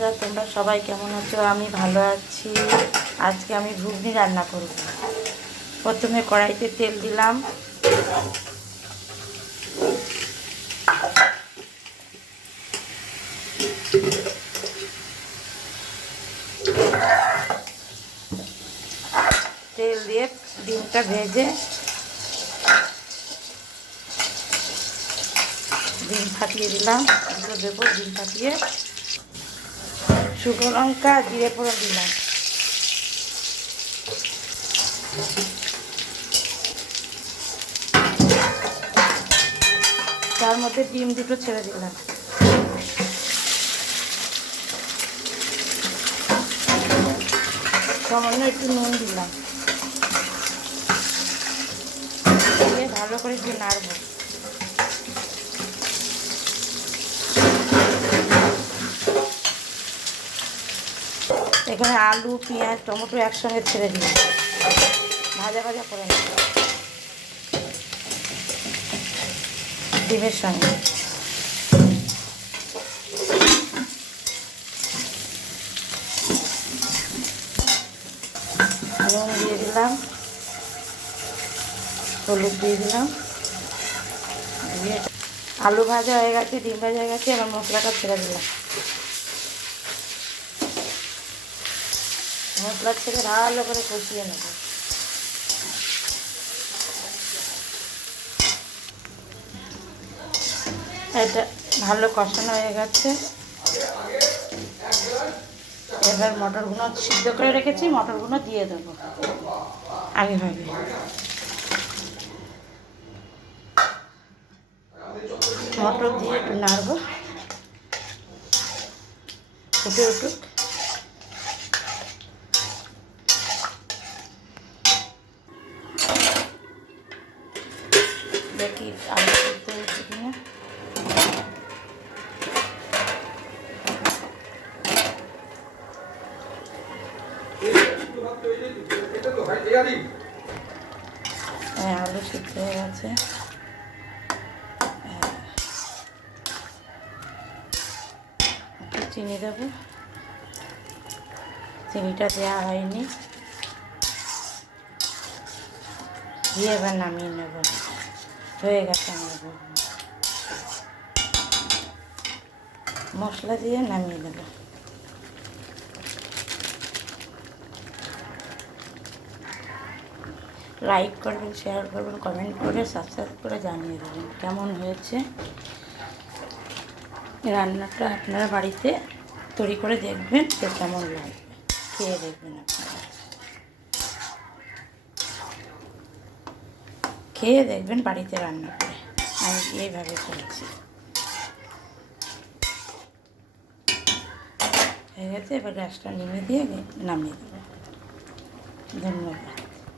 বন্ধুরা, তোমরা সবাই কেমন আছো? আমি ভালো আছি। আজকে আমি ঘুগনি রান্না করব। প্রথমে কড়াইতে তেল দিলাম, তেল দিয়ে ডিমটা ভেজে ডিম ফাটিয়ে দিলাম। এগুলো দেবো, ডিম ফাটিয়ে শুকনো লঙ্কা জিরে ফোড়ন দিলাম। তার মধ্যে ডিম দুটো ছেড়ে দিলাম। সামান্য একটু নুন দিলাম, দিয়ে ভালো করে একটু নাড়বো। এখানে আলু, পেঁয়াজ, টমেটো একসঙ্গে ছেড়ে দিলাম, ভাজা ভাজা করে নেব ডিমের সঙ্গে। নুন দিয়ে দিলাম, হলুদ দিয়ে দিলাম, দিয়ে আলু ভাজা হয়ে গেছে, ডিম ভাজা হয়ে গেছে। এবার মশলাটা ছেড়ে দিলাম। মশলা ছেড়ে ভালো করে কষিয়ে নেব। এটা ভালো কষানো হয়ে গেছে। এবার মটরগুলো সিদ্ধ করে রেখেছি, মটরগুলো দিয়ে দেবো আগে ভাগে। মটর দিয়ে একটু নাড়বো, ফুটে উঠুক। দেখি আলু সিদ্ধ হয়েছে কিনা। হ্যাঁ, আলু সিদ্ধ হয়ে গেছে। একটু চিনি দেবো, চিনিটা দেওয়া হয়নি, দিয়ে এবার নামিয়ে নেব। হয়ে গেছে আমার মশলা দিয়ে নামিয়ে নেব। লাইক করবেন, শেয়ার করবেন, কমেন্ট করে সাবস্ক্রাইব করে জানিয়ে দেবেন কেমন হয়েছে। রান্নাটা আপনারা বাড়িতে তৈরি করে দেখবেন, সে কেমন লাগবে, খেয়ে দেখবেন। আপনারা খেয়ে দেখবেন বাড়িতে রান্না করে। আমি এইভাবে করেছি। হয়ে গেছে, এবার গ্যাসটা নামিয়ে দেবো। ধন্যবাদ।